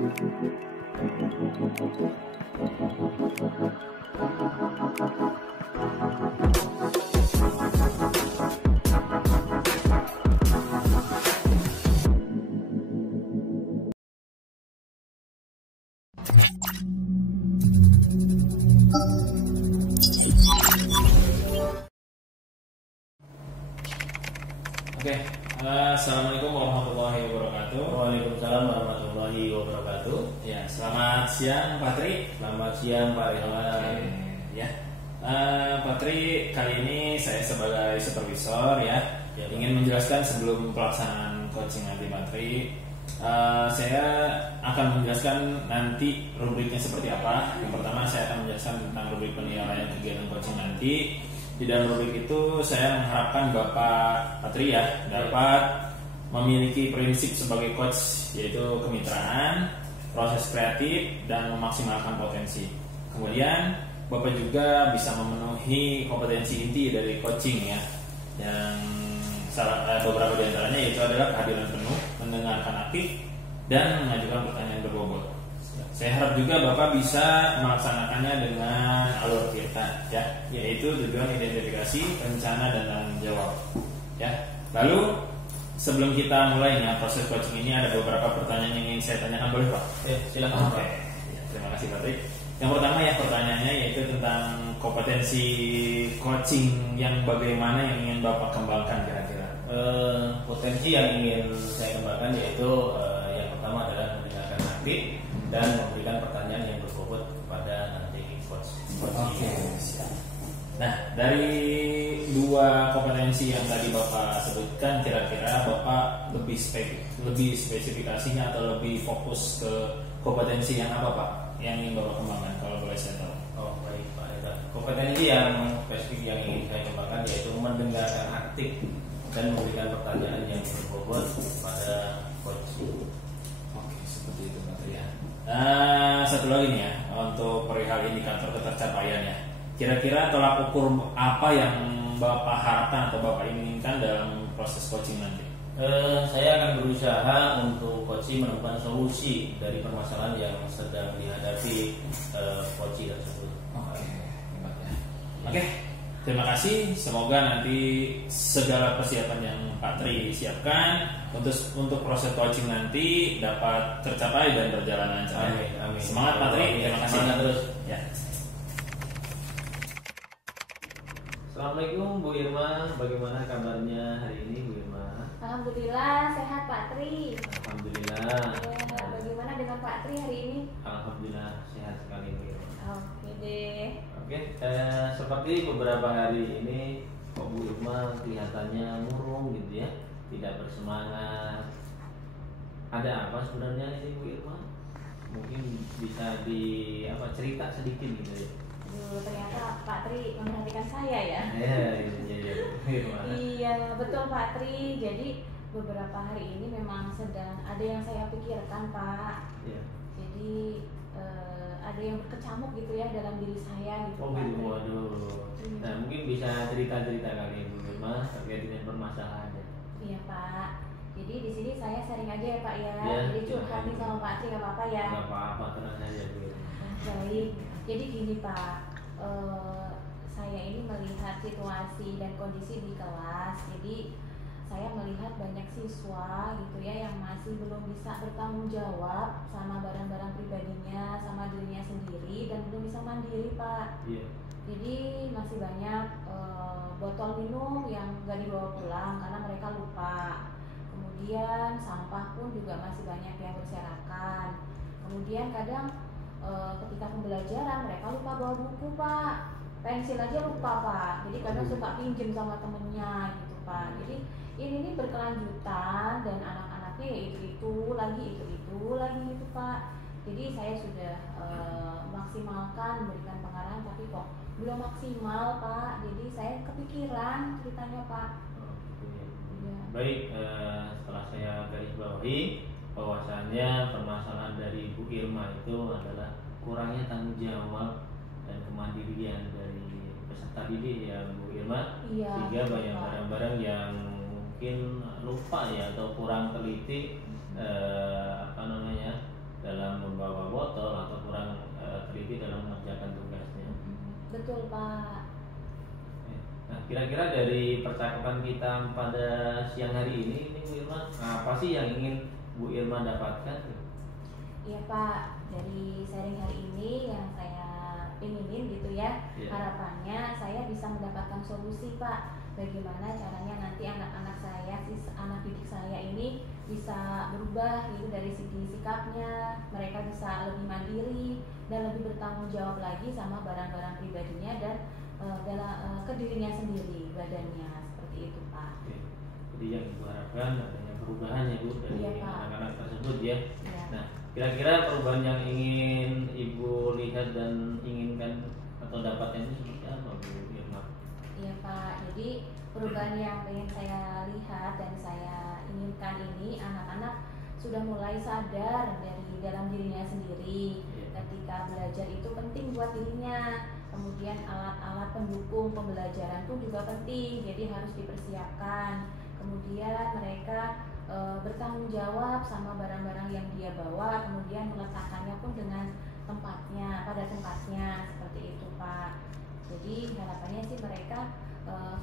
Oke, assalamualaikum warahmatullahi wabarakatuh. Waalaikumsalam warahmatullahi wabarakatuh. Ya, selamat siang Pak Tri. Selamat siang Pak Irwan. Ya, Pak Tri, kali ini saya sebagai supervisor ya, ingin menjelaskan sebelum pelaksanaan coaching nanti Pak Tri. Saya akan menjelaskan nanti rubriknya seperti apa. Yang pertama saya akan menjelaskan tentang rubrik penilaian kegiatan coaching nanti. Di dalam rubrik itu saya mengharapkan Bapak Patri ya dapat memiliki prinsip sebagai coach, yaitu kemitraan, proses kreatif, dan memaksimalkan potensi. Kemudian Bapak juga bisa memenuhi kompetensi inti dari coaching ya, yang beberapa di antaranya yaitu adalah kehadiran penuh, mendengarkan aktif, dan mengajukan pertanyaan berbobot. Saya harap juga Bapak bisa melaksanakannya dengan alur kita ya, yaitu tujuan identifikasi, rencana, dan tanggung jawab ya. Lalu sebelum kita mulai ya proses coaching ini, ada beberapa pertanyaan yang ingin saya tanyakan, boleh Pak? Silakan. Oke. Ya, terima kasih Pak Tri. Yang pertama ya pertanyaannya yaitu tentang kompetensi coaching yang bagaimana yang ingin Bapak kembangkan kira-kira. Potensi yang ingin saya kembangkan yaitu yang pertama adalah mendengarkan aktif dan memberikan pertanyaan yang berbobot kepada nanti coach. Oke, siap. Nah, dari dua kompetensi yang tadi Bapak sebutkan, kira-kira Bapak lebih spesifikasinya atau lebih fokus ke kompetensi yang apa Pak? Yang ingin Bapak kembangkan kalau boleh saya tahu. Oh baik Pak Eda. Kompetensi yang spesifik yang ingin saya kembangkan yaitu mendengarkan aktif dan memberikan pertanyaan yang berbobot kepada coach. Oke, seperti itu Pak Tri ya. Satu lagi nih ya, untuk perihal indikator ketercapaian ya. Kira-kira tolak ukur apa yang Bapak harapkan atau Bapak inginkan dalam proses coaching nanti? Saya akan berusaha untuk coaching menemukan solusi dari permasalahan yang sedang dihadapi coaching tersebut. Oke, hebat ya. Oke, terima kasih. Semoga nanti segala persiapan yang Pak Tri siapkan untuk proses coaching nanti dapat tercapai dan berjalan lancar. Amin, amin. Semangat Pak Tri, terima kasih. Semangat terus. Ya. Assalamualaikum Bu Irma, bagaimana kabarnya hari ini Bu Irma? Alhamdulillah sehat Pak Tri. Alhamdulillah. Ya, bagaimana dengan Pak Tri hari ini? Alhamdulillah sehat sekali Bu Irma. Oke deh. Oke, seperti beberapa hari ini kok Bu Irma kelihatannya murung gitu ya, tidak bersemangat. Ada apa sebenarnya ini Bu Irma? Mungkin bisa cerita sedikit gitu ya. Ternyata Pak Tri memperhatikan saya ya. Iya. Iya betul Pak Tri. Jadi beberapa hari ini memang sedang ada yang saya pikirkan Pak. Iya. Jadi ada yang berkecamuk gitu ya dalam diri saya gitu. Oh Pak gitu, Tri. waduh. Nah mungkin bisa cerita-cerita kali Bu Irma terkait dengan permasalahannya. Iya Pak. Jadi di sini saya sharing aja ya Pak ya. Ya, Jadi curhat nih sama Pak Tri nggak apa-apa ya. Gak apa-apa, tenang aja Bu Irma. Baik. Jadi gini Pak. Saya ini melihat situasi dan kondisi di kelas. Jadi saya melihat banyak siswa gitu ya yang masih belum bisa bertanggung jawab sama barang-barang pribadinya, sama dirinya sendiri, dan belum bisa mandiri Pak. Iya. Jadi masih banyak botol minum yang gak dibawa pulang karena mereka lupa. Kemudian sampah pun juga masih banyak yang berserakan. Kemudian kadang ketika pembelajaran mereka lupa bawa buku Pak, pensil aja lupa Pak. Jadi kadang suka pinjem sama temennya gitu Pak. Jadi ini berkelanjutan dan anak-anaknya ya itu lagi gitu Pak. Jadi saya sudah maksimalkan memberikan pengarahan tapi kok belum maksimal Pak. Jadi saya kepikiran ceritanya Pak. Ya. Baik, setelah saya garis bawahi bahwasannya permasalahan dari Bu Irma itu adalah kurangnya tanggung jawab dan kemandirian dari peserta didik ya Bu Irma. Iya, sehingga banyak Pak. barang-barang yang mungkin lupa ya atau kurang teliti dalam Pak. Nah, kira-kira dari percakapan kita pada siang hari ini Bu Irma, apa sih yang ingin Bu Irma dapatkan? Iya Pak, dari sharing hari ini yang saya inginin gitu ya, Iya. harapannya saya bisa mendapatkan solusi Pak. Bagaimana caranya nanti anak-anak saya, anak didik saya ini bisa berubah gitu dari segi sikapnya, mereka bisa lebih mandiri dan lebih bertanggung jawab lagi sama barang-barang pribadinya dan dalam ke dirinya sendiri, badannya, seperti itu Pak. Oke. Jadi yang Ibu harapkan adanya perubahan ya Bu dari Iya, Pak. anak-anak tersebut ya. Ya. Nah, kira-kira perubahan yang ingin Ibu lihat dan inginkan atau dapatkan itu seperti apa Bu Irma? Iya Pak, jadi perubahan yang ingin saya lihat dan saya inginkan ini anak-anak sudah mulai sadar dari dalam dirinya sendiri. Iya. Ketika belajar itu penting buat dirinya. Kemudian alat-alat pendukung pembelajaran pun juga penting, jadi harus dipersiapkan. Kemudian mereka bertanggung jawab sama barang-barang yang dia bawa, kemudian meletakkannya pun dengan tempatnya, pada tempatnya, seperti itu Pak. Jadi harapannya sih mereka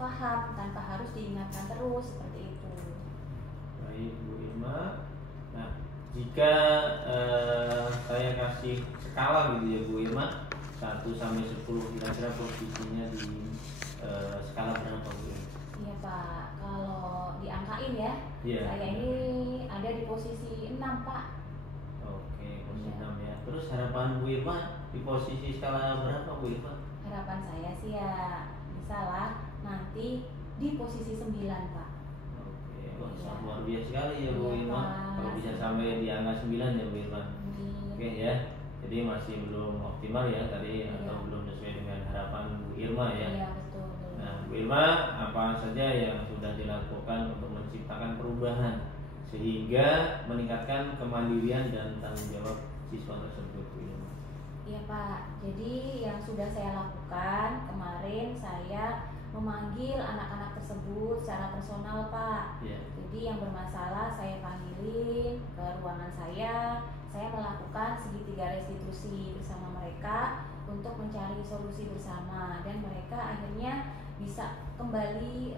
paham tanpa harus diingatkan terus, seperti itu. Baik Bu Irma. Nah, jika saya kasih skala gitu ya Bu Irma, 1 sampai 10 kira-kira posisinya di skala berapa Bu Irma? Iya Pak, kalau diangkain ya, Iya. saya ini ada di posisi 6 Pak. Oke, posisi Iya. 6 ya. Terus harapan Bu Irma di posisi skala berapa Bu Irma? Harapan saya sih ya bisa lah nanti di posisi 9 Pak. Oke, wah, Iya. sangat luar biasa sekali ya Bu Iya, Irma. Pak. Kalau bisa sampai di angka 9 ya Bu Irma. Oke ya. Jadi masih belum optimal ya tadi Iya. atau belum sesuai dengan harapan Bu Irma ya. Iya betul. Nah, Bu Irma, apa saja yang sudah dilakukan untuk menciptakan perubahan sehingga meningkatkan kemandirian dan tanggung jawab siswa tersebut Bu Irma? Iya Pak, jadi yang sudah saya lakukan kemarin saya memanggil anak-anak tersebut secara personal Pak. Iya. Jadi yang bermasalah saya panggilin ke ruangan saya melakukan segitiga restitusi bersama mereka untuk mencari solusi bersama dan mereka akhirnya bisa kembali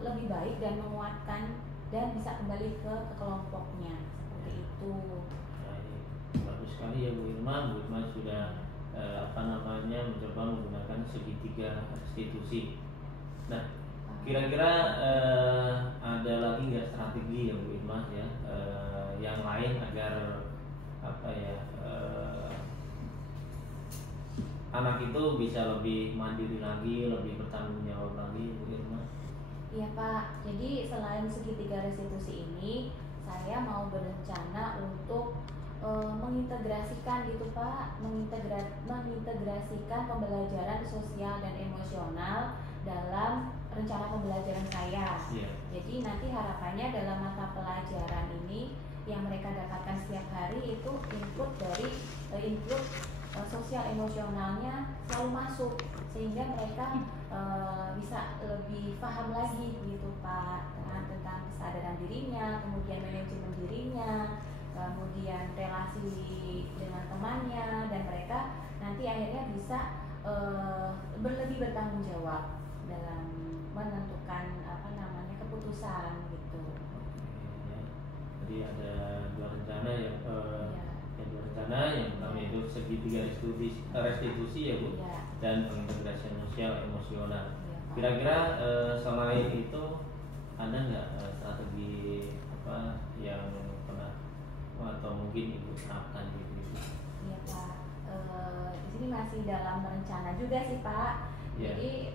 lebih baik dan menguatkan dan bisa kembali ke kelompoknya seperti itu. Baik, bagus sekali ya Bu Irma. Bu Irma sudah mencoba menggunakan segitiga restitusi. Nah, kira-kira ada lagi nggak strategi ya Bu Irma ya yang lain agar anak itu bisa lebih mandiri lagi, lebih bertanggung jawab lagi Bu Irma? Iya Pak, jadi selain segitiga restitusi ini saya mau berencana untuk mengintegrasikan gitu Pak, mengintegrasikan pembelajaran sosial dan emosional dalam rencana pembelajaran saya. Iya. Jadi nanti harapannya dalam mata pelajaran ini yang mereka dapatkan setiap hari itu input sosial emosionalnya selalu masuk sehingga mereka bisa lebih paham lagi gitu Pak tentang kesadaran dirinya, kemudian manajemen dirinya, kemudian relasi dengan temannya dan mereka nanti akhirnya bisa lebih bertanggung jawab dalam menentukan keputusan gitu. Ya. Jadi ada dua rencana ya. Ya. Dua rencana yang pertama itu segitiga restitusi ya Bu, Ya. dan pengintegrasian sosial emosional. Ya, Pak. Kira-kira selain itu ada nggak strategi yang pernah atau mungkin Ibu terapkan gitu? Iya Pak, di sini masih dalam rencana juga sih Pak. Ya. Jadi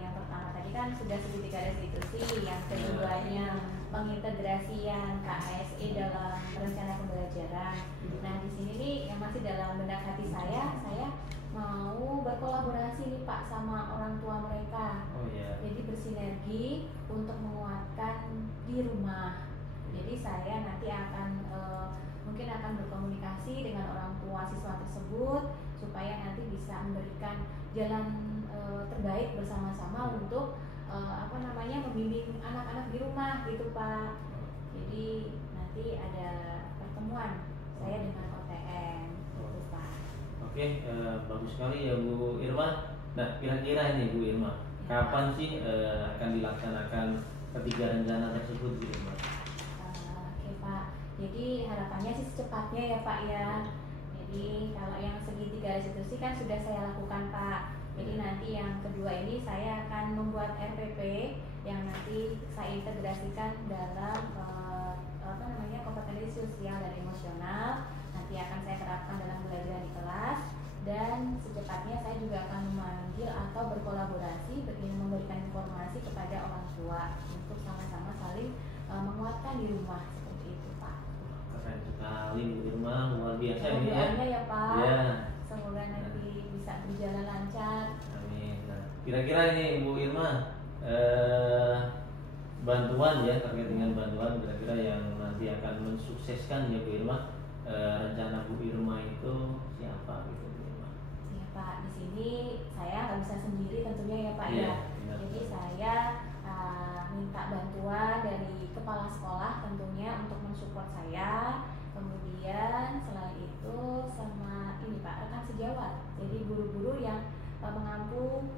yang pertama tadi kan sudah segitiga restitusi, yang keduanya pengintegrasian KSE dalam rencana pembelajaran. Nah di sini nih yang masih dalam benak hati saya mau berkolaborasi nih Pak sama orang tua mereka. Oh ya. Jadi bersinergi untuk menguatkan di rumah. Jadi saya nanti mungkin akan berkomunikasi dengan orang tua siswa tersebut supaya nanti bisa memberikan jalan terbaik bersama-sama untuk membimbing anak-anak di rumah gitu Pak. Jadi nanti ada pertemuan saya dengan OTM gitu Pak. Oke, bagus sekali ya Bu Irma. Nah, kira-kira ini Bu Irma, kapan sih akan dilaksanakan ketiga rencana tersebut Bu Irma? Oke Pak, jadi harapannya sih secepatnya ya Pak ya. Jadi kalau yang segitiga restitusi kan sudah saya lakukan Pak. Jadi nanti yang kedua ini saya akan membuat RPP yang nanti saya integrasikan dalam kompetensi sosial dan emosional. Nanti akan saya terapkan dalam belajar di kelas, dan secepatnya saya juga akan memanggil atau berkolaborasi memberikan informasi kepada orang tua untuk sama-sama saling menguatkan di rumah seperti itu Pak. Keren sekali Bu Irma, luar biasa ini ya. Doanya ya Pak. Ya. Semoga nanti bisa berjalan lancar. Amin. Nah, kira-kira ini Bu Irma, bantuan ya, terkait dengan bantuan kira-kira yang nanti akan mensukseskan ya Bu Irma, rencana Bu Irma itu siapa gitu Bu Irma? Ya Pak, di sini saya nggak bisa sendiri tentunya ya Pak Iya, ya. benar. Jadi saya minta bantuan dari kepala sekolah tentunya untuk mensupport saya. Kemudian selain itu sama ini Pak, rekan sejawat. Jadi guru-guru yang mengampung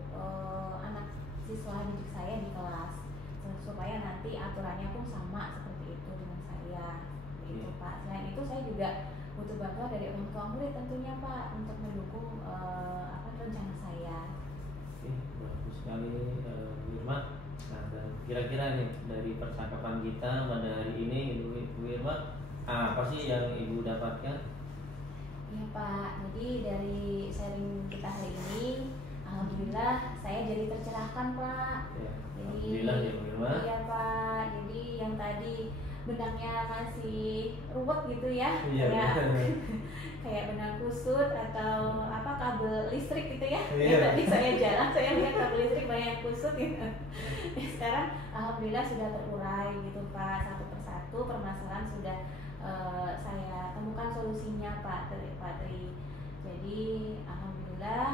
anak siswa didik saya di kelas, supaya nanti aturannya pun sama seperti itu dengan saya. Itu Pak. Selain itu saya juga butuh bantuan dari orang tua murid tentunya Pak untuk mendukung rencana saya. Oke, bagus sekali Bu Irma. Nah, dan kira-kira nih dari percakapan kita pada hari ini Bu Irma, apa sih yang Ibu dapatkan? Ya Pak, jadi dari sharing kita hari ini, alhamdulillah saya jadi tercerahkan Pak. Ya, Jadi, alhamdulillah ya Bu Irma. iya Pak, jadi yang tadi benangnya masih ruwet gitu ya, Iya, kayak benang kusut atau kabel listrik gitu ya. Iya. Tadi saya jalan, saya lihat kabel listrik banyak kusut gitu. Sekarang alhamdulillah sudah terurai gitu Pak, satu persatu permasalahan sudah saya temukan solusinya Pak Tri. Jadi alhamdulillah,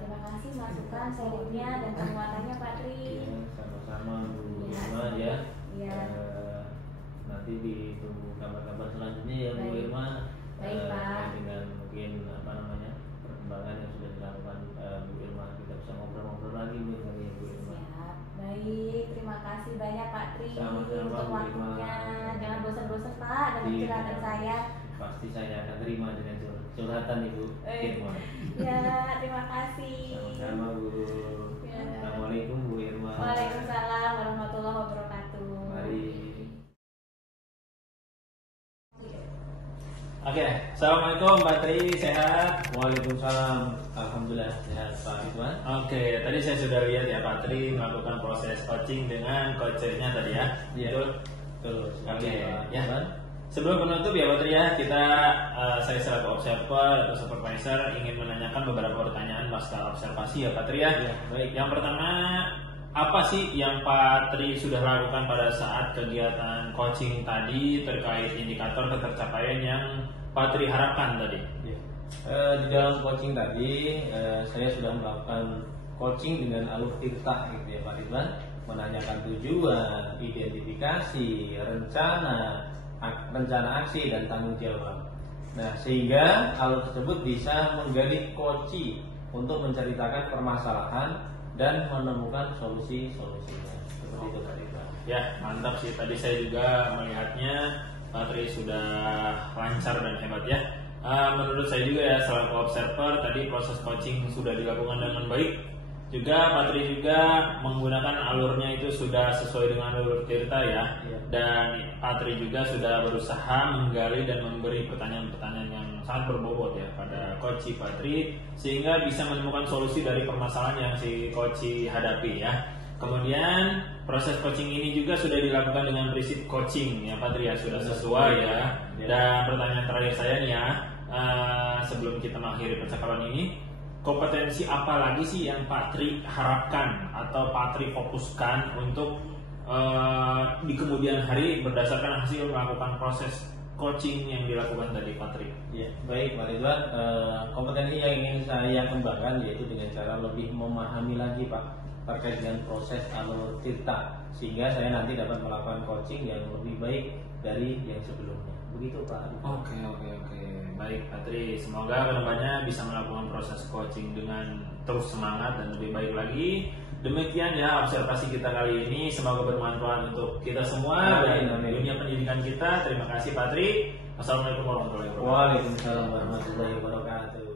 terima kasih masukan sharingnya dan penguatannya Pak Tri. Ya, sama-sama Bu Ya, Irma ya. Iya. Nanti ditunggu kabar-kabar selanjutnya ya Bu Baik. Irma. Baik, Pak. Dengan mungkin perkembangan yang sudah dilakukan Bu Irma, kita bisa ngobrol-ngobrol lagi dengan Bu Irma. Siap, baik. Terima kasih banyak Pak Tri Sama-sama, untuk Bu waktunya. Irma. Jangan bosan-bosan Pak dengan Iya. curhatan saya. Pasti saya akan terima dengan curhatan Ibu Irma. Ya, terima kasih. Sama-sama Bu. Ya. Assalamualaikum Bu Irma. Waalaikumsalam warahmatullahi wabarakatuh. Mari. Oke, assalamualaikum Pak Tri, sehat? Waalaikumsalam. Alhamdulillah sehat Pak Ridwan. Oke, tadi saya sudah lihat ya Pak Tri melakukan proses coaching dengan coachernya tadi ya. Iya. Betul? Betul sekali Oke, Pak ya. Ridwan. Sebelum penutup ya Pak Tri ya, saya selaku observer atau supervisor ingin menanyakan beberapa pertanyaan pasca observasi ya Pak Tri ya. Iya, baik. Yang pertama, apa sih yang Pak Tri sudah lakukan pada saat kegiatan coaching tadi terkait indikator ketercapaian yang Pak Tri harapkan tadi? Ya. Di dalam coaching tadi saya sudah melakukan coaching dengan alur tirta gitu ya Pak Ridwan, menanyakan tujuan, identifikasi, rencana aksi dan tanggung jawab. Nah, sehingga alur tersebut bisa menggali koci untuk menceritakan permasalahan dan menemukan solusi-solusinya. Seperti itu Pak Ridwan. Ya, mantap sih. Tadi saya juga melihatnya Pak Tri sudah lancar dan hebat ya. Menurut saya juga ya, selaku observer tadi proses coaching sudah dilakukan dengan baik. Juga Pak Tri juga menggunakan alurnya itu sudah sesuai dengan alur Tirta ya. Iya. Dan Pak Tri juga sudah berusaha menggali dan memberi pertanyaan-pertanyaan yang sangat berbobot ya pada coach Pak Tri, sehingga bisa menemukan solusi dari permasalahan yang si coach hadapi ya. Kemudian proses coaching ini juga sudah dilakukan dengan prinsip coaching ya Pak Tri ya, sudah sesuai ya. Dan pertanyaan terakhir saya nih ya, sebelum kita mengakhiri percakapan ini, kompetensi apa lagi sih yang Pak Tri harapkan atau Pak Tri fokuskan untuk di kemudian hari berdasarkan hasil melakukan proses coaching yang dilakukan tadi Pak Tri? Ya, baik Pak Ridwan, kompetensi yang ingin saya kembangkan yaitu dengan cara lebih memahami lagi Pak terkait dengan proses alur tirta, sehingga saya nanti dapat melakukan coaching yang lebih baik dari yang sebelumnya. Begitu Pak Ridwan. Oke. Baik Patri, semoga kedepannya bisa melakukan proses coaching dengan terus semangat dan lebih baik lagi. Demikian ya observasi kita kali ini, semoga bermanfaat untuk kita semua dan dunia pendidikan kita. Terima kasih Patri. Assalamualaikum warahmatullahi wabarakatuh. Waalaikumsalam warahmatullahi wabarakatuh.